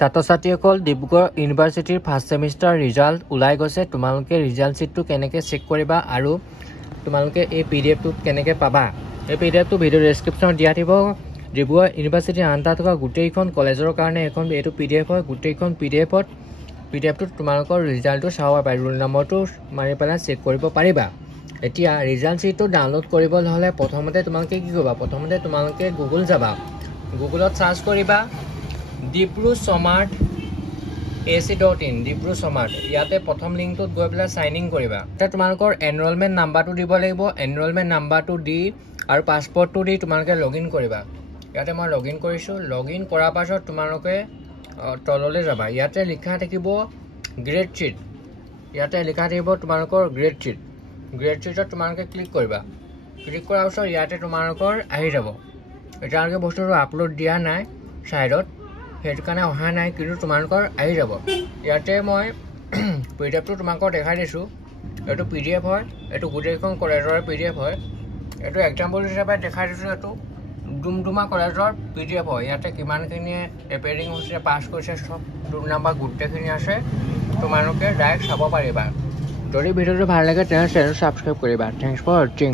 ছাত্ৰ-ছাত্ৰীসকল ডিব্ৰুগড় ইউনিভাৰ্চিটিৰ first semester result ওলাই গৈছে। তোমালোকে ৰিজাল্ট ছিটটো কেনেকৈ চেক কৰিবা আৰু তোমালোকে এই পিডিএফটোত কেনেকৈ পাবা, এই পিডিএফটো ভিডিঅ' ডেছক্ৰিপশ্যনত দিয়া থাকিব। ডিব্ৰুগড় ইউনিভাৰ্চিটিৰ আনটা থকা গোটেইখন কলেজৰ কাৰণে এখন এইটো পিডিএফ হয়। গোটেইখন পিডিএফটোত তোমালোকৰ ৰিজাল্টটো চাব পাৰিবা, ৰোল নম্বৰটো মাৰি পেলাই চেক কৰিব পাৰিবা। এতিয়া ৰিজাল্ট ছিটটো ডাউনলোড কৰিবলৈ হ'লে প্ৰথমতে তোমালোকে কি কৰিবা, প্ৰথমতে তোমালোকে গুগল যাবা। গুগলত চাৰ্চ কৰিবা DibbruSmart.ac.in DibbruSmart। ইয়াতে প্ৰথম লিংকটোত গৈ পেলাই চাইন ইন কৰিবা। এতিয়া তোমালোকৰ এনৰলমেণ্ট নাম্বাৰটো দিব লাগিব। এনৰলমেণ্ট নাম্বাৰটো দি আৰু পাছপৰ্টটো দি তোমালোকে লগ ইন কৰিবা। ইয়াতে মই লগ ইন কৰিছোঁ। লগ ইন কৰাৰ পাছত তোমালোকে তললৈ যাবা। ইয়াতে লিখা থাকিব গ্ৰেড ছিট। ইয়াতে লিখা থাকিব তোমালোকৰ গ্ৰেড ছিট। গ্ৰেড ছিটত তোমালোকে ক্লিক কৰিবা। ক্লিক কৰাৰ পাছত ইয়াতে তোমালোকৰ আহি যাব। এতিয়ালৈকে বস্তুটো আপলোড দিয়া নাই ছাইডত, সেইটো কাৰণে অহা নাই, কিন্তু তোমালোকৰ আহি যাব। ইয়াতে মই পিডিএফটো তোমালোকক দেখাই দিছোঁ। এইটো পিডিএফ হয়, এইটো গোটেইখন কলেজৰ পিডিএফ হয়। এইটো এক্সাম্পল হিচাপে দেখাই দিছোঁ। এইটো ডুমডুমা কলেজৰ পিডিএফ হয়। ইয়াতে কিমানখিনিয়ে এপেয়াৰিং হৈছে, পাছ কৰিছে, চব ৰোল নাম্বাৰ গোটেইখিনি আছে। তোমালোকে ডাইৰেক্ট চাব পাৰিবা। যদি ভিডিঅ'টো ভাল লাগে তেনেহ'লে চেনেলটো ছাবস্ক্ৰাইব কৰিবা। থেংকছ ফৰ ৱাচিং।